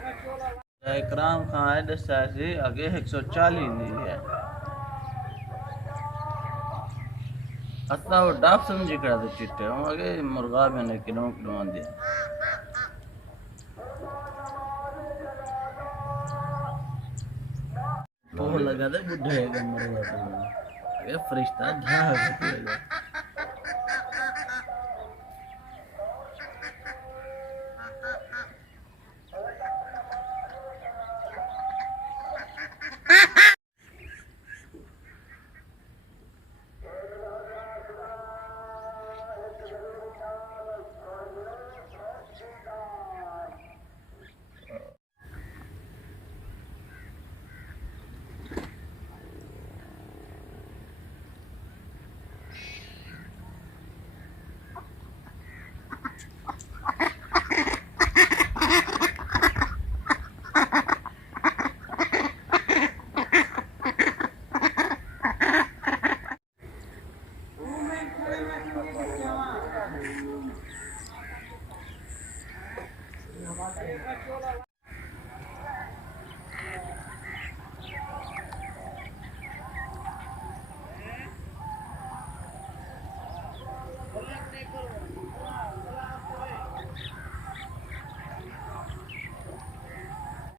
इकराम खां है दसासी आगे 140 दी है अता वो डाफ समझी करा दे चिट्टे हूं आगे मुर्गाबियां ने किलों दे वो लगा दे बुढ़े के मुर्गा आगे फरिश्ता धा लगा